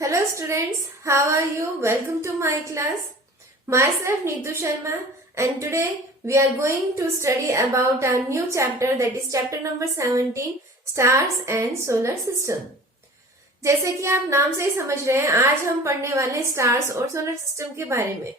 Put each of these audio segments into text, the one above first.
Hello students, how are you? Welcome to my class. Myself Neetu Sharma and today we are going to study about our new chapter, that is chapter number 17, Stars and Solar System. जैसे कि आप नाम से ही समझ रहे हैं, आज हम पढ़ने वाले हैं स्टार्स और सोलर सिस्टम के बारे में।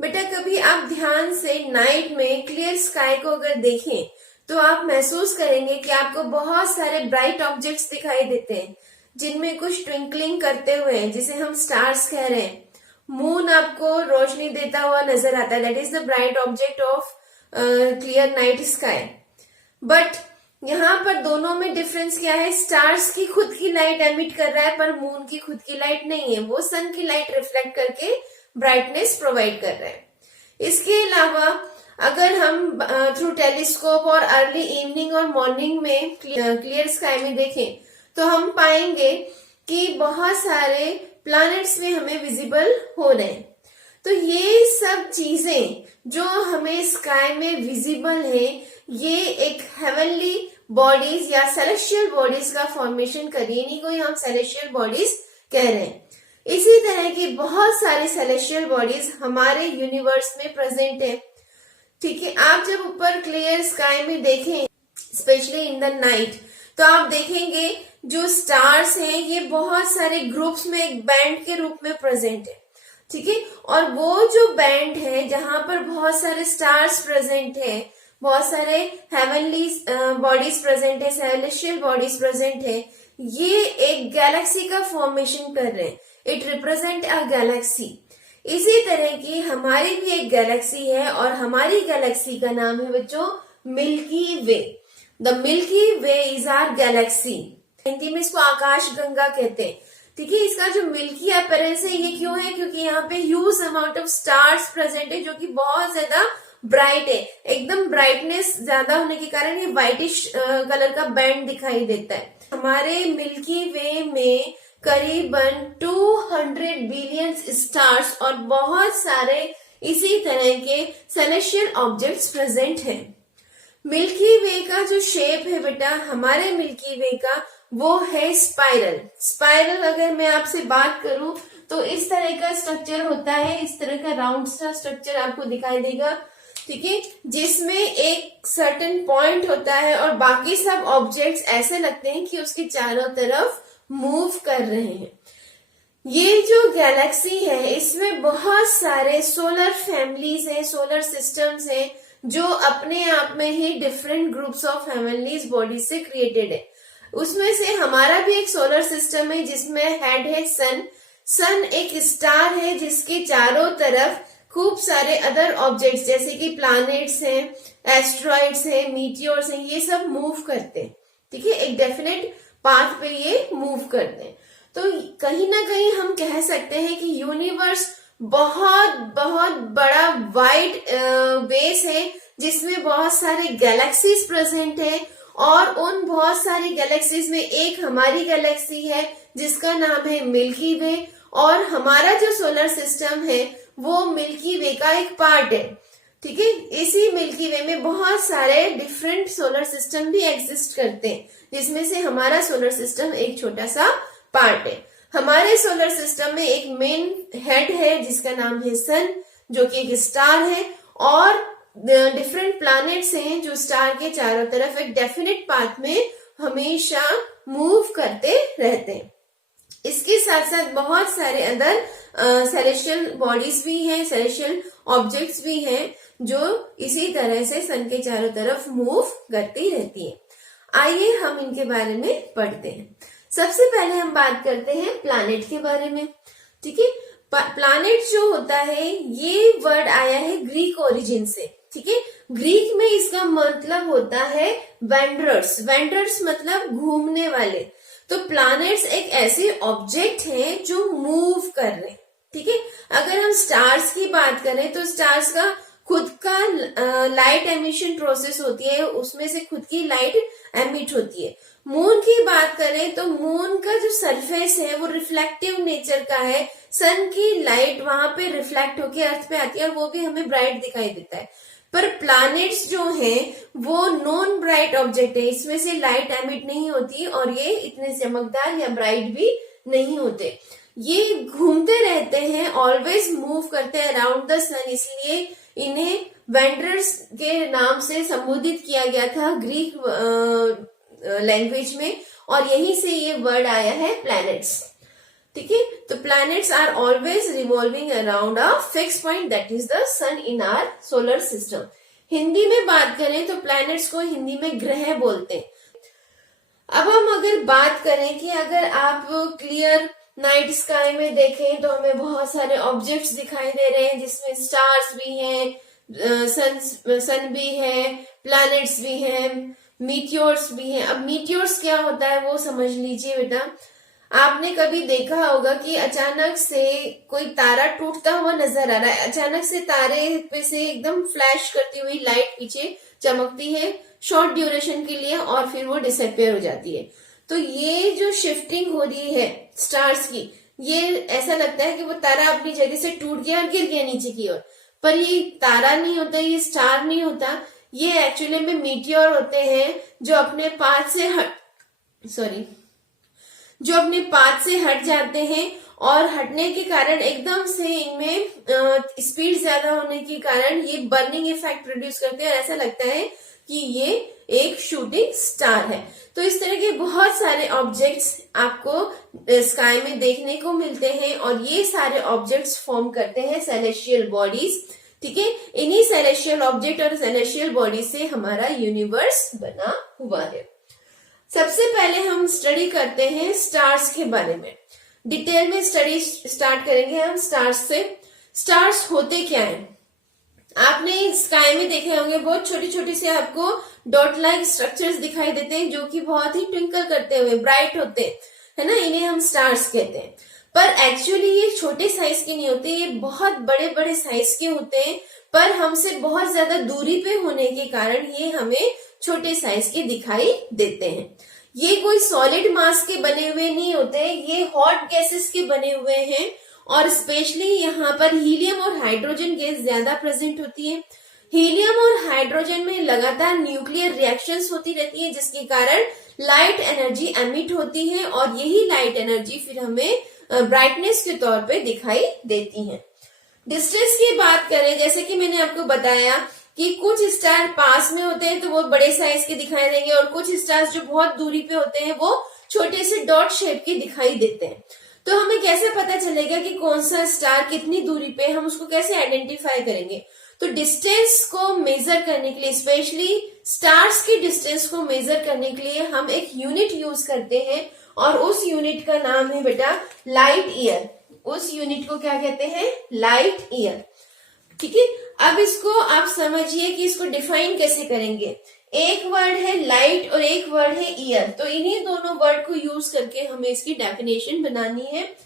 बेटा कभी आप ध्यान से नाइट में क्लियर स्काई को अगर देखें तो आप महसूस करेंगे कि आपको बहुत सारे ब्राइट ऑब्जेक्ट्स दिखाई देते हैं जिनमें कुछ ट्विंकलिंग करते हुए हैं, जिसे हम स्टार्स कह रहे हैं। मून आपको रोशनी देता हुआ नजर आता है, that is the bright object of clear night sky. But यहाँ पर दोनों में डिफरेंस क्या है? स्टार्स की खुद की लाइट एमिट कर रहा है पर मून की खुद की लाइट नहीं है, वो सन की लाइट रिफ्लेक्ट करके ब्राइटनेस प्रोवाइड कर रहा है। इसके अलावा अगर हम थ्रू टेलीस्कोप और अर्ली इवनिंग और मॉर्निंग में क्लियर स्काई में देखें तो हम पाएंगे कि बहुत सारे प्लैनेट्स भी हमें विजिबल हो रहे हैं। तो ये सब चीजें जो हमें स्काई में विजिबल है, ये एक हेवनली बॉडीज या सेलेस्टियल बॉडीज का फॉर्मेशन कर रही है, इन्हीं को ही हम सेलेस्टियल बॉडीज कह रहे हैं। इसी तरह की बहुत सारी सेलेस्टियल बॉडीज हमारे यूनिवर्स में प्रेजेंट है। ठीक है, आप जब ऊपर क्लियर स्काई में देखें, स्पेशली इन द नाइट, तो आप देखेंगे जो स्टार्स हैं ये बहुत सारे ग्रुप्स में एक बैंड के रूप में प्रेजेंट है। ठीक है, और वो जो बैंड है जहां पर बहुत सारे स्टार्स प्रेजेंट है, बहुत सारे हेवनली बॉडीज प्रेजेंट है, सेलेस्टियल बॉडीज प्रेजेंट है, ये एक गैलेक्सी का फॉर्मेशन कर रहे हैं। It represent a Galaxy. इसी तरह की हमारी भी एक गैलेक्सी है और हमारी गैलेक्सी का नाम है बच्चों milky way. The milky way is our galaxy. Hindi में इसको आकाश गंगा कहते हैं। ठीक है, इसका जो मिल्की अपीयरेंस है ये क्यों है? क्योंकि यहाँ पे huge amount of stars present है जो कि बहुत ज्यादा ब्राइट है। एकदम ब्राइटनेस ज्यादा होने के कारण ये व्हाइटिश कलर का बैंड दिखाई देता है। हमारे मिल्की वे में करीबन 200 बिलियन स्टार्स और बहुत सारे इसी तरह के सेलेस्टियल ऑब्जेक्ट्स प्रेजेंट हैं। मिल्की वे का जो शेप है बेटा हमारे मिल्की वे का, वो है स्पाइरल। स्पाइरल अगर मैं आपसे बात करूं तो इस तरह का स्ट्रक्चर होता है, इस तरह का राउंड सा स्ट्रक्चर आपको दिखाई देगा। ठीक है, जिसमें एक सर्टेन पॉइंट होता है और बाकी सब ऑब्जेक्ट्स ऐसे लगते हैं कि उसके चारों तरफ मूव कर रहे हैं। ये जो गैलेक्सी है इसमें बहुत सारे सोलर फैमिलीज हैं, सोलर सिस्टम्स हैं जो अपने आप में ही different groups of heavenly bodies से क्रिएटेड है। उसमें से हमारा भी एक सोलर सिस्टम है जिसमें हेड है सन। सन एक स्टार है जिसके चारों तरफ खूब सारे अदर ऑब्जेक्ट्स जैसे कि प्लैनेट्स हैं, एस्ट्रॉइड्स हैं, मीटियोर्स हैं, ये सब मूव करते हैं। ठीक है, एक डेफिनेट पाथ पे ये मूव करते हैं। तो कहीं ना कहीं हम कह सकते हैं कि यूनिवर्स बहुत बहुत बड़ा वाइड बेस है जिसमें बहुत सारे गैलेक्सीज प्रेजेंट है और उन बहुत सारी गैलेक्सीज में एक हमारी गैलेक्सी है जिसका नाम है मिल्की वे, और हमारा जो सोलर सिस्टम है वो मिल्की वे का एक पार्ट है। ठीक है, इसी मिल्की वे में बहुत सारे डिफरेंट सोलर सिस्टम भी एग्जिस्ट करते हैं जिसमें से हमारा सोलर सिस्टम एक छोटा सा पार्ट है। हमारे सोलर सिस्टम में एक मेन हेड है जिसका नाम है सन, जो कि एक स्टार है, और डिफरेंट प्लैनेट्स हैं जो स्टार के चारों तरफ एक डेफिनेट पाथ में हमेशा मूव करते रहते हैं। इसके साथ साथ बहुत सारे अदर सेलेस्टियल बॉडीज भी हैं, सेलेस्टियल ऑब्जेक्ट्स भी हैं जो इसी तरह से सन के चारों तरफ मूव करती रहती है। आइए हम इनके बारे में पढ़ते हैं। सबसे पहले हम बात करते हैं प्लैनेट के बारे में। ठीक है, प्लैनेट जो होता है ये वर्ड आया है ग्रीक ओरिजिन से। ठीक है, ग्रीक में इसका मतलब होता है वेंडरर्स। वेंडरर्स मतलब घूमने वाले। तो प्लैनेट्स एक ऐसे ऑब्जेक्ट हैं जो मूव कर रहे हैं। ठीक है, अगर हम स्टार्स की बात करें तो स्टार्स का खुद का लाइट एमिशन प्रोसेस होती है, उसमें से खुद की लाइट एमिट होती है। मून की बात करें तो मून का जो सरफेस है वो रिफ्लेक्टिव नेचर का है। सन की लाइट वहां पे रिफ्लेक्ट होके अर्थ पे आती है और वो भी हमें ब्राइट दिखाई देता है। पर प्लैनेट्स जो हैं वो नॉन ब्राइट ऑब्जेक्ट है, इसमें से लाइट एमिट नहीं होती और ये इतने चमकदार या ब्राइट भी नहीं होते। ये घूमते रहते हैं, ऑलवेज मूव करते हैं अराउंड द सन, इसलिए इन्हें वेंडर्स के नाम से संबोधित किया गया था ग्रीक लैंग्वेज में, और यहीं से ये वर्ड आया है प्लैनेट्स। ठीक है, तो planets are always revolving around a fix point that is the sun in our solar system. Hindi में बात करें तो प्लैनेट्स को हिंदी में ग्रह बोलते हैं। अब हम अगर बात करें कि अगर आप क्लियर नाइट स्काई में देखें तो हमें बहुत सारे ऑब्जेक्ट्स दिखाई दे रहे हैं, जिसमें स्टार्स भी हैं, सन भी है, प्लैनेट्स भी हैं, मीटियोर्स भी हैं। अब मीटियोर्स क्या होता है वो समझ लीजिए बेटा। आपने कभी देखा होगा कि अचानक से कोई तारा टूटता हुआ नजर आ रहा है, अचानक से तारे पे से एकदम फ्लैश करती हुई लाइट पीछे चमकती है शॉर्ट ड्यूरेशन के लिए, और फिर वो डिसअपियर हो जाती है। तो ये जो शिफ्टिंग हो रही है स्टार्स की, ये ऐसा लगता है कि वो तारा अपनी जगह से टूट गया और गिर गया नीचे की ओर, पर ये तारा नहीं होता, ये स्टार नहीं होता, ये एक्चुअली में मीटियोर होते हैं जो अपने पाथ से हट जाते हैं, और हटने के कारण एकदम से इनमें स्पीड ज्यादा होने के कारण ये बर्निंग इफेक्ट प्रोड्यूस करते हैं, और ऐसा लगता है कि ये एक शूटिंग स्टार है। तो इस तरह के बहुत सारे ऑब्जेक्ट्स आपको स्काई में देखने को मिलते हैं, और ये सारे ऑब्जेक्ट्स फॉर्म करते हैं सेलेस्टियल बॉडीज। ठीक है, इन्हीं सेलेस्टियल ऑब्जेक्ट और सेलेस्टियल बॉडी से हमारा यूनिवर्स बना हुआ है। सबसे पहले हम स्टडी करते हैं स्टार्स के बारे में। डिटेल में स्टडी स्टार्ट करेंगे हम स्टार्स से। स्टार्स होते क्या हैं? आपने स्काई में देखे होंगे बहुत छोटी छोटी से आपको डॉट लाइक स्ट्रक्चर्स दिखाई देते हैं, जो कि बहुत ही ट्विंकल करते हुए ब्राइट होते हैं, है ना, इन्हें हम स्टार्स कहते हैं। पर एक्चुअली ये छोटे साइज के नहीं होते, ये बहुत बड़े बड़े साइज के होते हैं, पर हमसे बहुत ज्यादा दूरी पे होने के कारण ये हमें छोटे साइज के दिखाई देते हैं। ये कोई सॉलिड मास के बने हुए नहीं होते, ये हॉट गैसेस के बने हुए हैं, और स्पेशली यहाँ पर हीलियम और हाइड्रोजन गैस ज्यादा प्रेजेंट होती है। हीलियम और हाइड्रोजन में लगातार न्यूक्लियर रिएक्शंस होती रहती है, जिसके कारण लाइट एनर्जी एमिट होती है, और यही लाइट एनर्जी फिर हमें ब्राइटनेस के तौर पे दिखाई देती है। डिस्टेंस की बात करें, जैसे कि मैंने आपको बताया कि कुछ स्टार पास में होते हैं तो वो बड़े साइज के दिखाई देंगे, और कुछ स्टार्स जो बहुत दूरी पे होते हैं वो छोटे से डॉट शेप के दिखाई देते हैं। तो हमें कैसे पता चलेगा कि कौन सा स्टार कितनी दूरी पे, हम उसको कैसे आइडेंटिफाई करेंगे? तो डिस्टेंस को मेजर करने के लिए, स्पेशली स्टार्स की डिस्टेंस को मेजर करने के लिए हम एक यूनिट यूज करते हैं, और उस यूनिट का नाम है बेटा लाइट ईयर। उस यूनिट को क्या कहते हैं? Light year. ठीक है, अब इसको आप समझिए कि इसको डिफाइन कैसे करेंगे। एक वर्ड है लाइट और एक वर्ड है ईयर, तो इन्हीं दोनों वर्ड को यूज करके हमें इसकी डेफिनेशन बनानी है।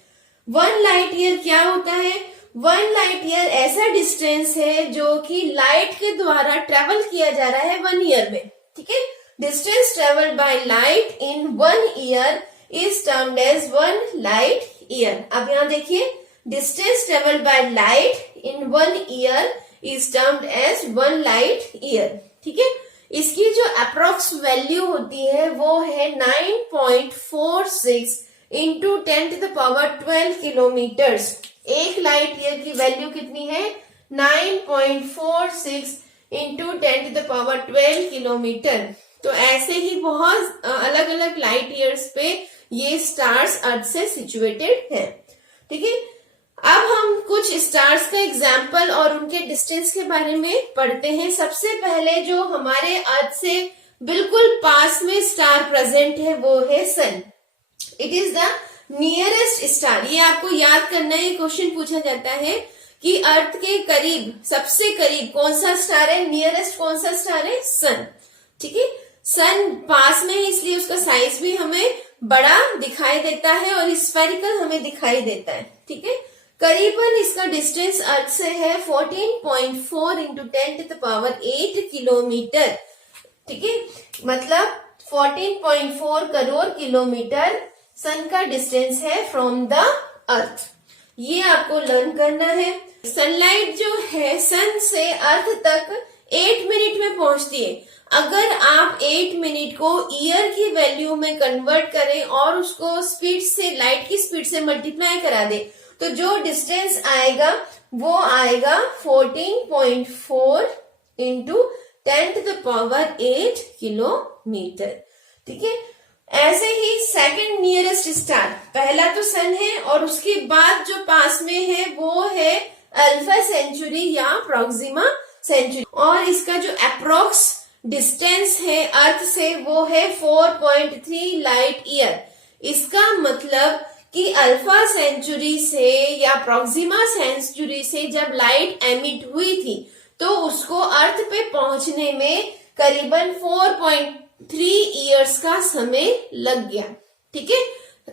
1 लाइट ईयर क्या होता है? 1 लाइट ईयर ऐसा डिस्टेंस है जो कि लाइट के द्वारा ट्रेवल किया जा रहा है 1 ईयर में। ठीक है, distance travelled by light in 1 year is termed as 1 light year. अब यहाँ देखिए, distance travelled by light in 1 year is termed as 1 light year. ठीक है, इसकी जो अप्रोक्स वैल्यू होती है वो है 9.46 इंटू 10⁻12 किलोमीटर्स। एक लाइट ईयर की वैल्यू कितनी है? 9.46 इंटू 10⁻12 किलोमीटर। तो ऐसे ही बहुत अलग अलग लाइट ईयर्स पे ये स्टार्स अर्थ से सिचुएटेड है। ठीक है, अब हम कुछ स्टार्स का एग्जाम्पल और उनके डिस्टेंस के बारे में पढ़ते हैं। सबसे पहले जो हमारे अर्थ से बिल्कुल पास में स्टार प्रेजेंट है वो है sun. It is the nearest star. ये आपको याद करना है, क्वेश्चन पूछा जाता है कि अर्थ के करीब, सबसे करीब कौन सा स्टार है, नियरेस्ट कौन सा स्टार है? सन। ठीक है, सन पास में है इसलिए उसका साइज भी हमें बड़ा दिखाई देता है और स्फेरिकल हमें दिखाई देता है। ठीक है, करीबन इसका डिस्टेंस अर्थ से है 14.4 इंटू 10⁸ किलोमीटर। ठीक है, मतलब 14.4 करोड़ किलोमीटर सन का डिस्टेंस है फ्रॉम द अर्थ। ये आपको लर्न करना है। सनलाइट जो है सन से अर्थ तक 8 मिनट में पहुंचती है। अगर आप 8 मिनट को ईयर की वैल्यू में कन्वर्ट करें और उसको स्पीड से, लाइट की स्पीड से मल्टीप्लाई करा दे, तो जो डिस्टेंस आएगा वो आएगा 14.4 इंटू 10⁸ किलोमीटर। ठीक है। ऐसे ही सेकंड नियरेस्ट स्टार, पहला तो सन है और उसके बाद जो पास में है वो है अल्फा सेंचुरी या प्रोक्सिमा सेंचुरी, और इसका जो अप्रोक्स डिस्टेंस है अर्थ से वो है 4.3 लाइट ईयर। इसका मतलब कि अल्फा सेंचुरी से या प्रोक्सिमा सेंचुरी से जब लाइट एमिट हुई थी तो उसको अर्थ पे पहुंचने में करीबन 4.3 ईयर्स का समय लग गया। ठीक है।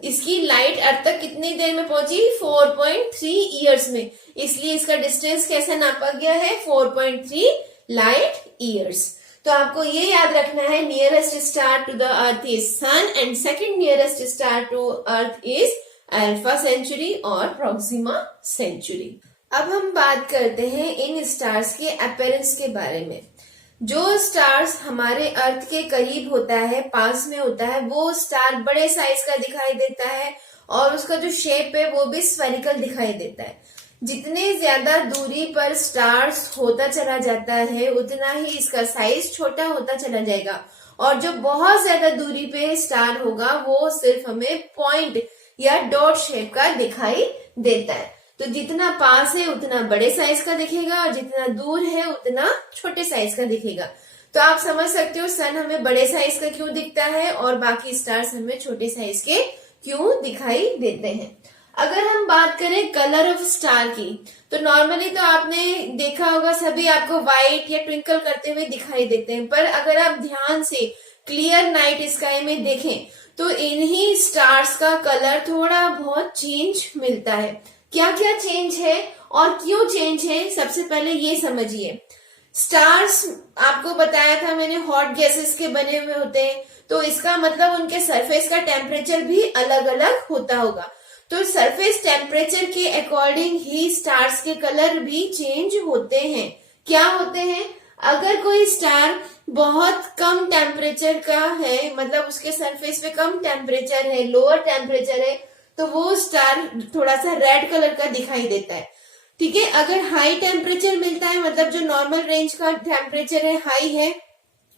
इसकी लाइट अर्थ तक कितनी देर में पहुंची? 4.3 ईयर्स में। इसलिए इसका डिस्टेंस कैसे नापा गया है? 4.3 लाइट ईयर्स। तो आपको ये याद रखना है, nearest star to the earth is sun and second nearest star to earth is Alpha Centauri और प्रोक्सिमा सेंचुरी। अब हम बात करते हैं इन स्टार्स के अपीयरेंस के बारे में। जो स्टार्स हमारे अर्थ के करीब होता है, पास में होता है, वो स्टार बड़े साइज का दिखाई देता है और उसका जो शेप है वो भी स्फेरिकल दिखाई देता है। जितने ज्यादा दूरी पर स्टार्स होता चला जाता है उतना ही इसका साइज छोटा होता चला जाएगा, और जो बहुत ज्यादा दूरी पे स्टार होगा वो सिर्फ हमें पॉइंट या डॉट शेप का दिखाई देता है। तो जितना पास है उतना बड़े साइज का दिखेगा और जितना दूर है उतना छोटे साइज का दिखेगा। तो आप समझ सकते हो सन हमें बड़े साइज का क्यों दिखता है और बाकी स्टार्स हमें छोटे साइज के क्यों दिखाई देते हैं। अगर हम बात करें कलर ऑफ स्टार की, तो नॉर्मली तो आपने देखा होगा सभी आपको व्हाइट या ट्विंकल करते हुए दिखाई देते हैं, पर अगर आप ध्यान से क्लियर नाइट स्काई में देखें तो इन्हीं स्टार्स का कलर थोड़ा बहुत चेंज मिलता है। क्या क्या चेंज है और क्यों चेंज है, सबसे पहले ये समझिए। स्टार्स आपको बताया था मैंने हॉट गैसेस के बने हुए होते हैं, तो इसका मतलब उनके सरफेस का टेम्परेचर भी अलग अलग होता होगा। तो सरफेस टेम्परेचर के अकॉर्डिंग ही स्टार्स के कलर भी चेंज होते हैं। क्या होते हैं? अगर कोई स्टार बहुत कम टेम्परेचर का है, मतलब उसके सरफेस पे कम टेम्परेचर है, लोअर टेम्परेचर है, तो वो स्टार थोड़ा सा रेड कलर का दिखाई देता है। ठीक है। अगर हाई टेम्परेचर मिलता है, मतलब जो नॉर्मल रेंज का टेम्परेचर है, हाई है,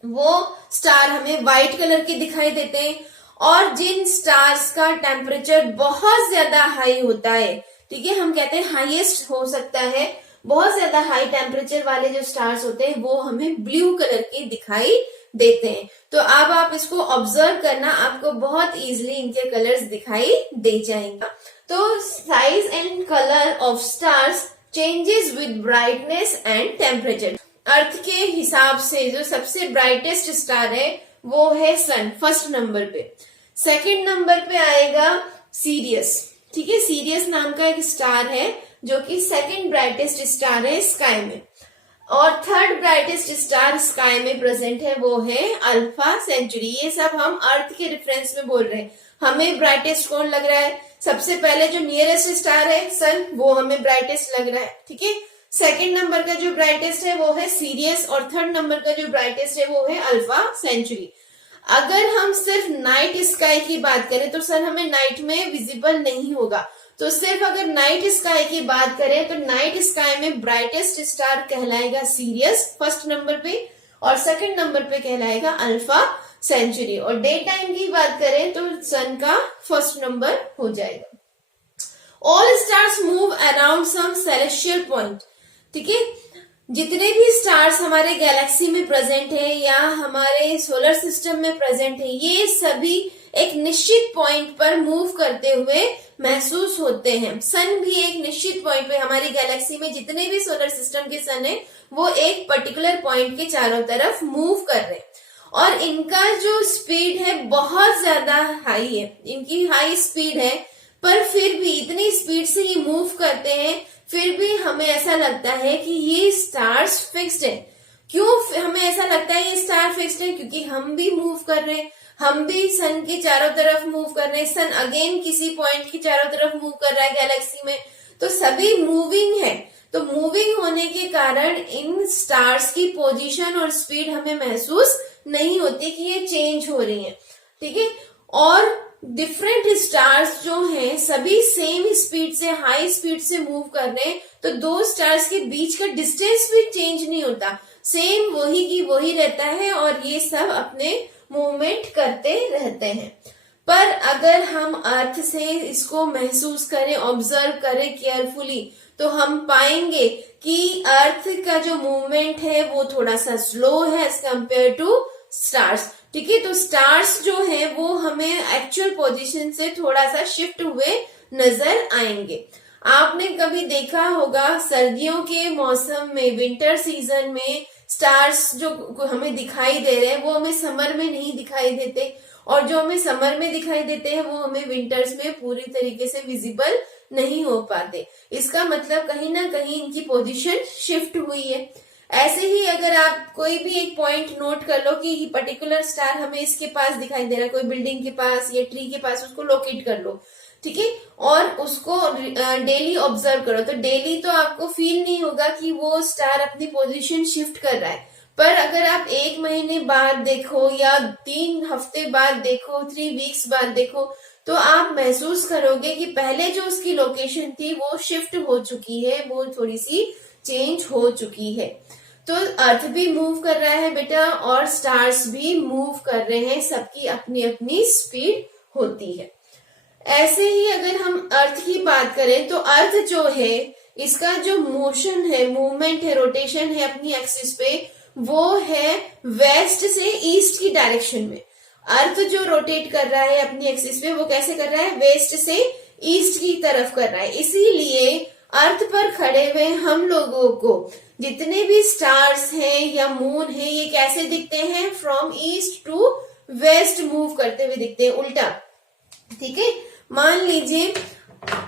वो स्टार हमें व्हाइट कलर के दिखाई देते हैं। और जिन स्टार्स का टेम्परेचर बहुत ज्यादा हाई होता है, ठीक है, हम कहते हैं हाईएस्ट हो सकता है, बहुत ज्यादा हाई टेम्परेचर वाले जो स्टार्स होते हैं वो हमें ब्लू कलर के दिखाई देते हैं। तो अब आप इसको ऑब्जर्व करना, आपको बहुत इजीली इनके कलर्स दिखाई दे जाएंगे। तो size and colour of stars changes with brightness and temperature. Earth के हिसाब से जो सबसे ब्राइटेस्ट स्टार है वो है सन, फर्स्ट नंबर पे। सेकंड नंबर पे आएगा सीरियस। ठीक है। सीरियस नाम का एक स्टार है जो कि सेकंड ब्राइटेस्ट स्टार है स्काई में। और थर्ड ब्राइटेस्ट स्टार स्काई में प्रेजेंट है वो है अल्फा सेंचुरी। ये सब हम अर्थ के रेफरेंस में बोल रहे हैं। हमें ब्राइटेस्ट कौन लग रहा है? सबसे पहले जो नियरेस्ट स्टार है सन, वो हमें ब्राइटेस्ट लग रहा है। ठीक है। सेकंड नंबर का जो ब्राइटेस्ट है वो है सीरियस और थर्ड नंबर का जो ब्राइटेस्ट है वो है अल्फा सेंचुरी। अगर हम सिर्फ नाइट स्काई की बात करें तो सन हमें नाइट में विजिबल नहीं होगा। तो सिर्फ अगर नाइट स्काई की बात करें तो नाइट स्काई में ब्राइटेस्ट स्टार कहलाएगा सीरियस फर्स्ट नंबर पे, और सेकंड नंबर पे कहलाएगा अल्फा सेंचुरी। और डे टाइम की बात करें तो सन का फर्स्ट नंबर हो जाएगा। All stars move around some celestial point. ठीक है। जितने भी स्टार्स हमारे गैलेक्सी में प्रेजेंट है या हमारे सोलर सिस्टम में प्रेजेंट है, ये सभी एक निश्चित पॉइंट पर मूव करते हुए महसूस होते हैं। सन भी एक निश्चित पॉइंट पे, हमारी गैलेक्सी में जितने भी सोलर सिस्टम के सन है वो एक पर्टिकुलर पॉइंट के चारों तरफ मूव कर रहे हैं, और इनका जो स्पीड है बहुत ज्यादा हाई है। इनकी हाई स्पीड है, पर फिर भी इतनी स्पीड से ये मूव करते हैं, फिर भी हमें ऐसा लगता है कि ये स्टार्स फिक्स्ड है। क्यों हमें ऐसा लगता है ये स्टार फिक्स्ड है? क्योंकि हम भी मूव कर रहे हैं, हम भी सन के चारों तरफ मूव कर रहे हैं, सन अगेन किसी पॉइंट के चारों तरफ मूव कर रहा है गैलेक्सी में, तो सभी मूविंग है। तो मूविंग होने के कारण इन स्टार्स की पोजीशन और स्पीड हमें महसूस नहीं होती कि ये चेंज हो रही है, ठीक है। और डिफरेंट स्टार्स जो हैं सभी सेम स्पीड से, हाई स्पीड से मूव कर रहे हैं, तो दो स्टार्स के बीच का डिस्टेंस भी चेंज नहीं होता, सेम वही की वही रहता है और ये सब अपने मूवमेंट करते रहते हैं। पर अगर हम अर्थ से इसको महसूस करें, ऑब्जर्व करें केयरफुली, तो हम पाएंगे कि अर्थ का जो मूवमेंट है वो थोड़ा सा स्लो है एज कंपेयर टू स्टार्स, ठीक है। तो स्टार्स जो है वो हमें एक्चुअल पोजीशन से थोड़ा सा शिफ्ट हुए नजर आएंगे। आपने कभी देखा होगा सर्दियों के मौसम में, विंटर सीजन में स्टार्स जो हमें दिखाई दे रहे हैं वो हमें समर में नहीं दिखाई देते, और जो हमें समर में दिखाई देते हैं वो हमें विंटर्स में पूरी तरीके से विजिबल नहीं हो पाते। इसका मतलब कहीं ना कहीं इनकी पोजीशन शिफ्ट हुई है। ऐसे ही अगर आप कोई भी एक पॉइंट नोट कर लो कि पर्टिकुलर स्टार हमें इसके पास दिखाई दे रहा है, कोई बिल्डिंग के पास या ट्री के पास, उसको लोकेट कर लो, ठीक है, और उसको डेली ऑब्जर्व करो, तो डेली तो आपको फील नहीं होगा कि वो स्टार अपनी पोजीशन शिफ्ट कर रहा है। पर अगर आप 1 महीने बाद देखो या 3 हफ्ते बाद देखो, 3 वीक्स बाद देखो, तो आप महसूस करोगे कि पहले जो उसकी लोकेशन थी वो शिफ्ट हो चुकी है, वो थोड़ी सी चेंज हो चुकी है। तो अर्थ भी मूव कर रहा है बेटा और स्टार्स भी मूव कर रहे हैं, सबकी अपनी अपनी स्पीड होती है। ऐसे ही अगर हम अर्थ की बात करें तो अर्थ जो है इसका जो मोशन है, मूवमेंट है, रोटेशन है अपनी एक्सिस पे, वो है वेस्ट से ईस्ट की डायरेक्शन में। अर्थ जो रोटेट कर रहा है अपनी एक्सिस पे वो कैसे कर रहा है, वेस्ट से ईस्ट की तरफ कर रहा है। इसीलिए अर्थ पर खड़े हुए हम लोगों को जितने भी स्टार्स हैं या मून है ये कैसे दिखते हैं, from east to west move करते हुए दिखते हैं, उल्टा, ठीक है। मान लीजिए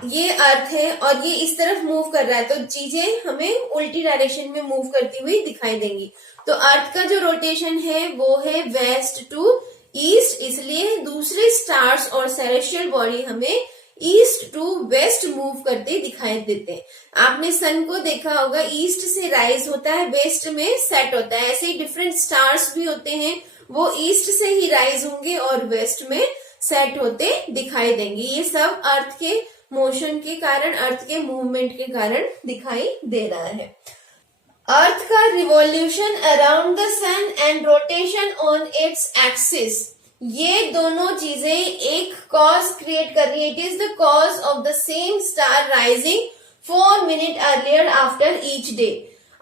ये अर्थ है और ये इस तरफ मूव कर रहा है, तो चीजें हमें उल्टी डायरेक्शन में मूव करती हुई दिखाई देंगी। तो अर्थ का जो रोटेशन है वो है वेस्ट टू ईस्ट, इसलिए दूसरे स्टार्स और सेलेस्टियल बॉडी हमें ईस्ट टू वेस्ट मूव करते दिखाई देते हैं। आपने सन को देखा होगा, ईस्ट से राइज होता है, वेस्ट में सेट होता है। ऐसे ही डिफरेंट स्टार्स भी होते हैं, वो ईस्ट से ही राइज होंगे और वेस्ट में सेट होते दिखाई देंगे। ये सब अर्थ के मोशन के कारण, अर्थ के मूवमेंट के कारण दिखाई दे रहा है। अर्थ का revolution around the sun and rotation on its axis, ये दोनों चीजें एक कॉज क्रिएट कर रही है। It is the cause of the same star rising 4 minute earlier after each day.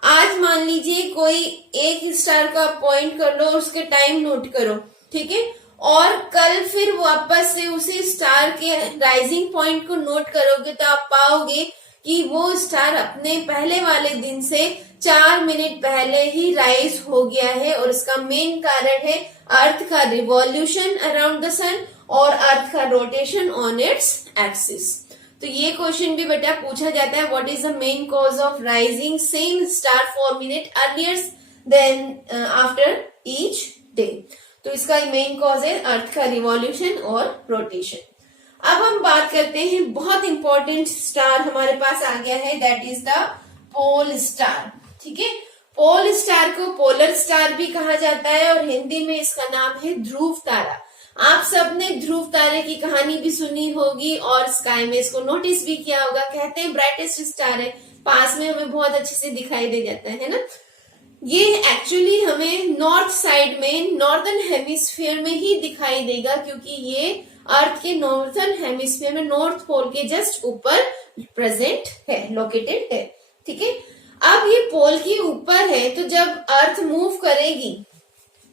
आज मान लीजिए कोई एक स्टार का पॉइंट कर लो, उसके टाइम नोट करो, ठीक है, और कल फिर वापस से उसी स्टार के राइजिंग पॉइंट को नोट करोगे तो आप पाओगे कि वो स्टार अपने पहले वाले दिन से 4 मिनट पहले ही राइज हो गया है, और इसका मेन कारण है अर्थ का रिवॉल्यूशन अराउंड द सन और अर्थ का रोटेशन ऑन इट्स एक्सिस। तो ये क्वेश्चन भी बेटा पूछा जाता है, what is the main cause of rising same star 4 minute earlier then after each day. तो इसका मेन कॉज है अर्थ का रिवॉल्यूशन और रोटेशन। अब हम बात करते हैं, बहुत इंपॉर्टेंट स्टार हमारे पास आ गया है, that is the pole star, ठीक है। पोल स्टार को पोलर स्टार भी कहा जाता है और हिंदी में इसका नाम है ध्रुव तारा। आप सबने ध्रुव तारे की कहानी भी सुनी होगी और स्काई में इसको नोटिस भी किया होगा। कहते हैं ब्राइटेस्ट स्टार है, पास में हमें बहुत अच्छे से दिखाई दे जाता है ना। ये एक्चुअली हमें नॉर्थ साइड में, नॉर्दर्न हेमिस्फीयर में ही दिखाई देगा, क्योंकि ये अर्थ के नॉर्दर्न हेमिस्फीयर में, नॉर्थ पोल के जस्ट ऊपर प्रेजेंट है, लोकेटेड है, ठीक है। अब ये पोल के ऊपर है, तो जब अर्थ मूव करेगी,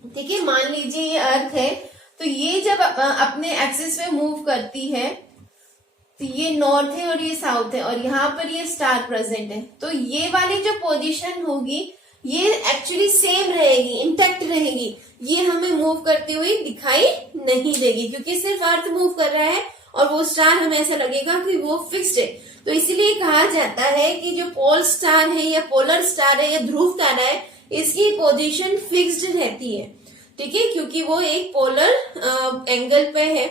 ठीक है, मान लीजिए ये अर्थ है, तो ये जब अपने एक्सिस में मूव करती है, तो ये नॉर्थ है और ये साउथ है और यहाँ पर ये स्टार प्रेजेंट है, तो ये वाली जो पोजीशन होगी ये एक्चुअली सेम रहेगी, इंटैक्ट रहेगी, ये हमें मूव करती हुई दिखाई नहीं देगी, क्योंकि सिर्फ अर्थ मूव कर रहा है और वो स्टार हमें ऐसा लगेगा कि वो फिक्स्ड है। तो इसीलिए कहा जाता है कि जो पोल स्टार है या पोलर स्टार है या ध्रुव तारा है, इसकी पोजीशन फिक्स्ड रहती है, ठीक है, क्योंकि वो एक पोलर एंगल पे है।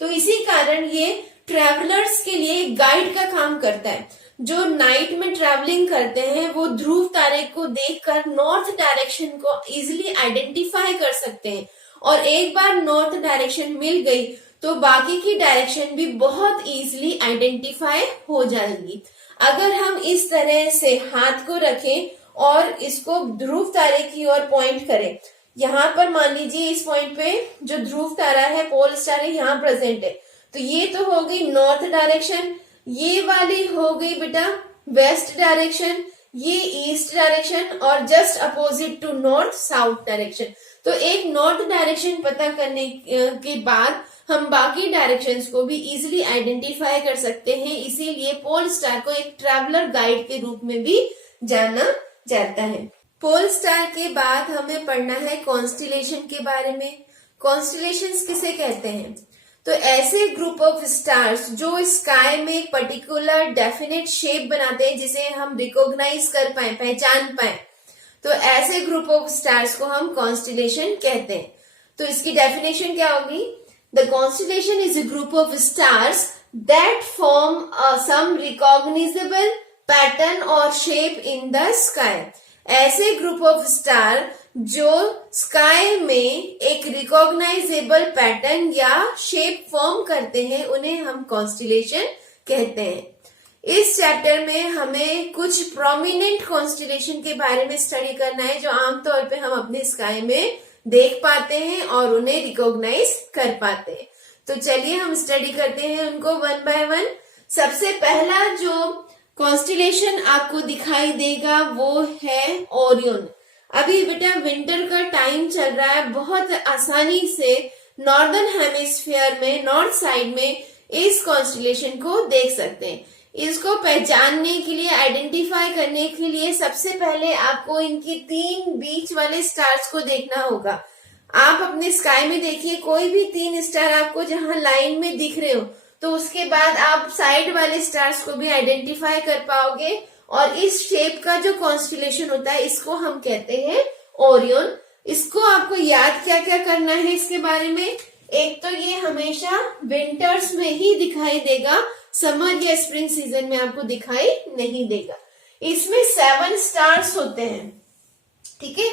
तो इसी कारण ये ट्रेवलर्स के लिए गाइड का काम करता है। जो नाइट में ट्रैवलिंग करते हैं वो ध्रुव तारे को देखकर नॉर्थ डायरेक्शन को इजिली आइडेंटिफाई कर सकते हैं, और एक बार नॉर्थ डायरेक्शन मिल गई तो बाकी की डायरेक्शन भी बहुत इजिली आइडेंटिफाई हो जाएंगी। अगर हम इस तरह से हाथ को रखें और इसको ध्रुव तारे की ओर पॉइंट करें, यहाँ पर मान लीजिए इस पॉइंट पे जो ध्रुव तारा है, पोल स्टार है, यहाँ प्रेजेंट है, तो ये तो हो गई नॉर्थ डायरेक्शन, ये वाली हो गई बेटा वेस्ट डायरेक्शन, ये ईस्ट डायरेक्शन, और just opposite to north south direction. तो एक नॉर्थ डायरेक्शन पता करने के बाद हम बाकी डायरेक्शंस को भी इजीली आइडेंटिफाई कर सकते हैं। इसीलिए पोल स्टार को एक ट्रैवलर गाइड के रूप में भी जाना जाता है। पोल स्टार के बाद हमें पढ़ना है कॉन्स्टिलेशन के बारे में। कॉन्स्टिलेशंस किसे कहते हैं? तो ऐसे ग्रुप ऑफ स्टार्स जो स्काई में एक पर्टिकुलर डेफिनेट शेप बनाते हैं जिसे हम रिकॉग्नाइज कर पाए, पहचान पाए, तो ऐसे ग्रुप ऑफ स्टार्स को हम कॉन्स्टिलेशन कहते हैं। तो इसकी डेफिनेशन क्या होगी? The constellation is a group of stars that form some recognisable pattern और शेप इन द स्काई। ऐसे ग्रुप ऑफ स्टार जो स्काई में एक रिकॉग्नाइजेबल पैटर्न या शेप फॉर्म करते हैं उन्हें हम कॉन्स्टिलेशन कहते हैं। इस चैप्टर में हमें कुछ प्रोमिनेंट कॉन्स्टिलेशन के बारे में स्टडी करना है जो आमतौर पे हम अपने स्काई में देख पाते हैं और उन्हें रिकॉग्नाइज कर पाते हैं। तो चलिए हम स्टडी करते हैं उनको वन बाय वन। सबसे पहला जो कॉन्स्टिलेशन आपको दिखाई देगा वो है ओरियन। अभी बेटा विंटर का टाइम चल रहा है, बहुत आसानी से नॉर्दर्न हेमिस्फीयर में नॉर्थ साइड में इस कॉन्स्टिलेशन को देख सकते हैं। इसको पहचानने के लिए, आइडेंटिफाई करने के लिए सबसे पहले आपको इनकी 3 बीच वाले स्टार्स को देखना होगा। आप अपने स्काई में देखिए, कोई भी 3 स्टार आपको जहां लाइन में दिख रहे हो तो उसके बाद आप साइड वाले स्टार्स को भी आइडेंटिफाई कर पाओगे, और इस शेप का जो कॉन्स्टिलेशन होता है इसको हम कहते हैं ओरियन। इसको आपको याद क्या क्या करना है इसके बारे में? एक तो ये हमेशा विंटर्स में ही दिखाई देगा, समर या स्प्रिंग सीजन में आपको दिखाई नहीं देगा। इसमें 7 स्टार्स होते हैं, ठीक है।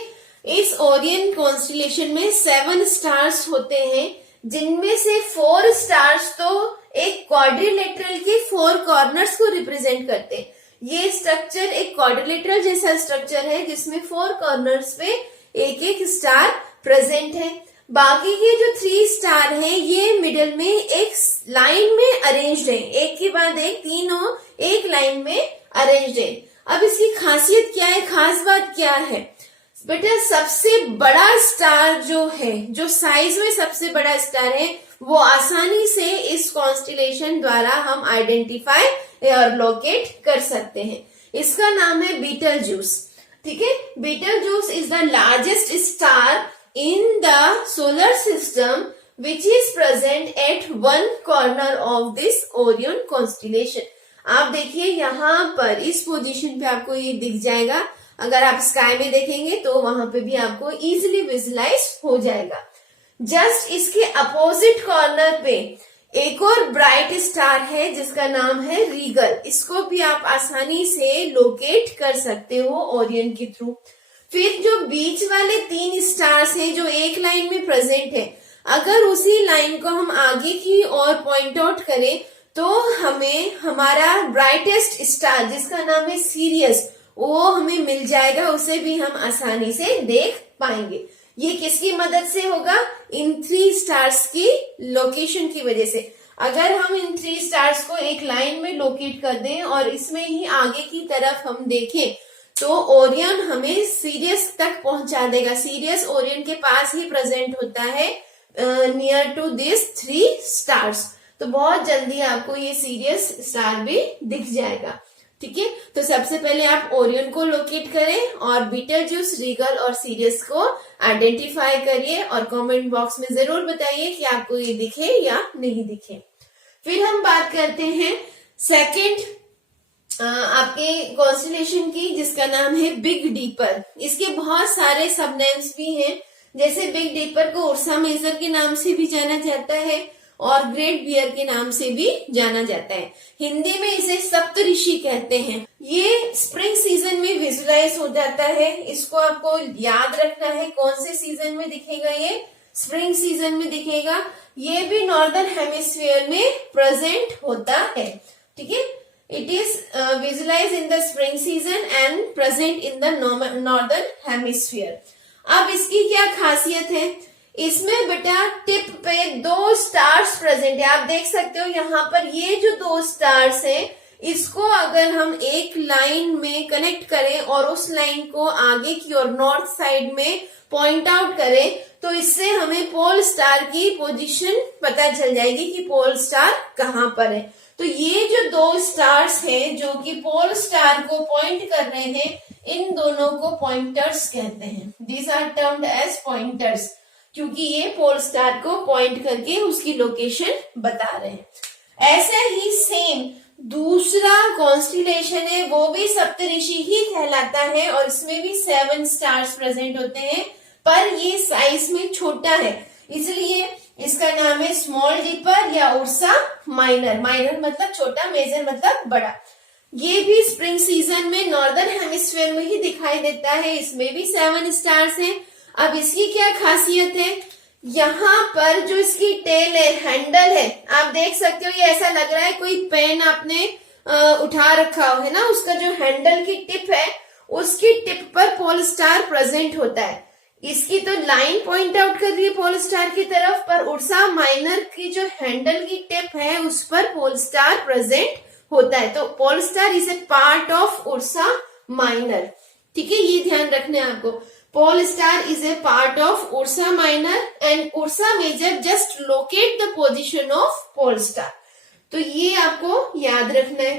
इस ओरियन कॉन्स्टिलेशन में 7 स्टार्स होते हैं, जिनमें से 4 स्टार्स तो एक क्वाड्रिलेटरल के 4 कॉर्नर्स को रिप्रेजेंट करते हैं। ये स्ट्रक्चर एक क्वाड्रिलेटरल जैसा स्ट्रक्चर है जिसमें 4 कॉर्नर्स पे एक एक स्टार प्रेजेंट है। बाकी के जो 3 स्टार हैं ये मिडिल में एक लाइन में अरेंज्ड है, एक के बाद एक, तीनों एक लाइन में अरेंज्ड है। अब इसकी खासियत क्या है, खास बात क्या है? बेटा सबसे बड़ा स्टार जो है, जो साइज में सबसे बड़ा स्टार है, वो आसानी से इस कॉन्स्टिलेशन द्वारा हम आइडेंटिफाई और लोकेट कर सकते हैं। इसका नाम है बीटलजूस, ठीक है। Beetlejuice is the largest star in the solar system which is present at one corner of this Orion constellation। आप देखिए यहाँ पर इस पोजीशन पे आपको ये दिख जाएगा। अगर आप स्काई में देखेंगे तो वहां पे भी आपको इजीली विजुलाइज हो जाएगा। जस्ट इसके अपोजिट कॉर्नर पे एक और ब्राइट स्टार है जिसका नाम है रीगल। इसको भी आप आसानी से लोकेट कर सकते हो ओरियन के थ्रू। फिर जो बीच वाले 3 स्टार्स हैं जो एक लाइन में प्रेजेंट है, अगर उसी लाइन को हम आगे की ओर पॉइंट आउट करें तो हमें हमारा ब्राइटेस्ट स्टार जिसका नाम है सीरियस, वो हमें मिल जाएगा, उसे भी हम आसानी से देख पाएंगे। ये किसकी मदद से होगा? इन 3 स्टार्स की लोकेशन की वजह से। अगर हम इन 3 स्टार्स को एक लाइन में लोकेट कर दें और इसमें ही आगे की तरफ हम देखें तो ओरियन हमें सीरियस तक पहुंचा देगा। सीरियस ओरियन के पास ही प्रेजेंट होता है नियर टू दिस 3 स्टार्स। तो बहुत जल्दी आपको ये सीरियस स्टार भी दिख जाएगा, ठीक है। तो सबसे पहले आप ओरियन को लोकेट करें और बीटलजूस, रीगल और सीरियस को आइडेंटिफाई करिए और कमेंट बॉक्स में जरूर बताइए कि आपको ये दिखे या नहीं दिखे। फिर हम बात करते हैं सेकंड आपके कॉन्स्टिलेशन की, जिसका नाम है बिग डीपर। इसके बहुत सारे सब नेम्स भी हैं, जैसे बिग डीपर को उर्सा मेजर के नाम से भी जाना जाता है, और ग्रेट बियर के नाम से भी जाना जाता है। हिंदी में इसे सप्तऋषि कहते हैं। ये स्प्रिंग सीजन में विजुलाइज हो जाता है। इसको आपको याद रखना है, कौन से सीजन में दिखेगा, ये स्प्रिंग सीजन में दिखेगा। ये भी नॉर्दर्न हेमिस्फीयर में प्रेजेंट होता है। ठीक है, it is visualize in the spring season and present in the northern hemisphere. अब इसकी क्या खासियत है, इसमें बेटा टिप पे 2 स्टार्स प्रेजेंट है। आप देख सकते हो यहाँ पर ये जो 2 स्टार्स हैं, इसको अगर हम एक लाइन में कनेक्ट करें और उस लाइन को आगे की ओर नॉर्थ साइड में पॉइंट आउट करें तो इससे हमें पोल स्टार की पोजीशन पता चल जाएगी कि पोल स्टार कहाँ पर है। तो ये जो 2 स्टार्स हैं जो कि पोल स्टार को पॉइंट कर रहे हैं, इन दोनों को पॉइंटर्स कहते हैं। These are termed as pointers, क्योंकि ये पोल स्टार को पॉइंट करके उसकी लोकेशन बता रहे हैं। ऐसे ही सेम दूसरा कॉन्स्टिलेशन है, वो भी सप्तऋषि ही कहलाता है और इसमें भी 7 स्टार्स प्रेजेंट होते हैं, पर ये साइज में छोटा है, इसलिए इसका नाम है स्मॉल डिपर या उर्सा माइनर। माइनर मतलब छोटा, मेजर मतलब बड़ा। ये भी स्प्रिंग सीजन में नॉर्दर्न हेमिस्फीयर में ही दिखाई देता है। इसमें भी 7 स्टार्स हैं। अब इसकी क्या खासियत है, यहाँ पर जो इसकी टेल है, हैंडल है, आप देख सकते हो ये ऐसा लग रहा है कोई पेन आपने उठा रखा है ना, उसका जो हैंडल की टिप है उसकी टिप पर पोल स्टार प्रेजेंट होता है। इसकी तो लाइन पॉइंट आउट कर रही है पोल स्टार की तरफ, पर उर्सा माइनर की जो हैंडल की टिप है उस पर पोल स्टार प्रेजेंट होता है। तो pole star is a part of Ursa Minor. ठीक है, ये ध्यान रखना है आपको। Pole star is a part of Ursa Minor and Ursa Major just locate the position of pole star. तो ये आपको याद रखना है।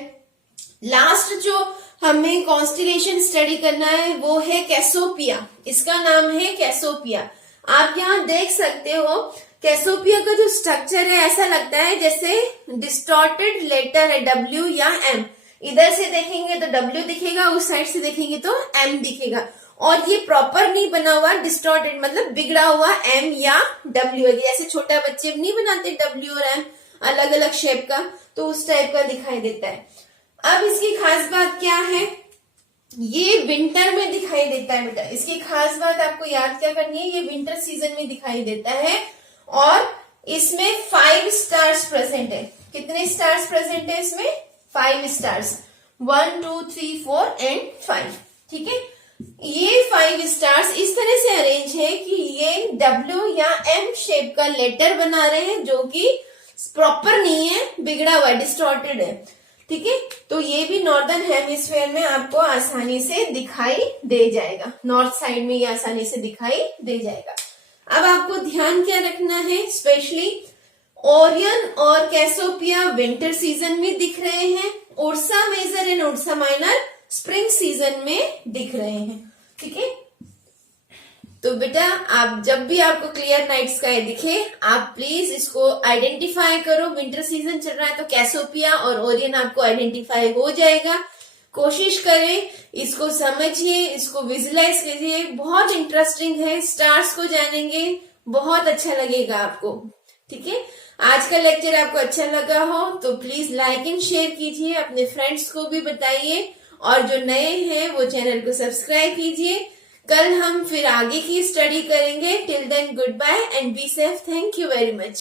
लास्ट जो हमें कॉन्स्टिलेशन स्टडी करना है वो है कैसोपिया। इसका नाम है कैसोपिया। आप यहाँ देख सकते हो कैसोपिया का जो स्ट्रक्चर है ऐसा लगता है जैसे डिस्टॉर्टेड लेटर है, W या M। इधर से देखेंगे तो W दिखेगा, उस साइड से देखेंगे तो M दिखेगा, और ये प्रॉपर नहीं बना हुआ, डिस्टॉर्टेड मतलब बिगड़ा हुआ M या W है। ऐसे छोटा बच्चे नहीं बनाते W और M अलग अलग शेप का, तो उस टाइप का दिखाई देता है। अब इसकी खास बात क्या है, ये विंटर में दिखाई देता है बेटा। इसकी खास बात आपको याद क्या करनी है, ये विंटर सीजन में दिखाई देता है और इसमें 5 स्टार्स प्रेजेंट है। कितने स्टार्स प्रेजेंट है इसमें, 5 स्टार्स, 1 2 3 4 एंड 5। ठीक है, ये 5 स्टार्स इस तरह से अरेंज है कि ये W या M शेप का लेटर बना रहे हैं जो कि प्रॉपर नहीं है, बिगड़ा हुआ है, डिस्टॉर्टेड है। ठीक है, तो ये भी नॉर्दर्न हेमिस्फीयर में आपको आसानी से दिखाई दे जाएगा, नॉर्थ साइड में ये आसानी से दिखाई दे जाएगा। अब आपको ध्यान क्या रखना है, स्पेशली ओरियन और कैसोपिया विंटर सीजन में दिख रहे हैं, Ursa Major and Ursa Minor spring season में दिख रहे हैं। ठीक है, तो बेटा आप जब भी आपको क्लियर नाइट स्काई दिखे आप प्लीज इसको आइडेंटिफाई करो। विंटर सीजन चल रहा है तो कैसोपिया और ओरियन आपको आइडेंटिफाई हो जाएगा। कोशिश करें, इसको समझिए, इसको विजुलाइज कीजिए, बहुत इंटरेस्टिंग है। स्टार्स को जानेंगे, बहुत अच्छा लगेगा आपको। ठीक है, आज का लेक्चर आपको अच्छा लगा हो तो प्लीज लाइक एंड शेयर कीजिए, अपने फ्रेंड्स को भी बताइए, और जो नए हैं वो चैनल को सब्सक्राइब कीजिए। कल हम फिर आगे की स्टडी करेंगे। Till then goodbye and be safe. Thank you very much.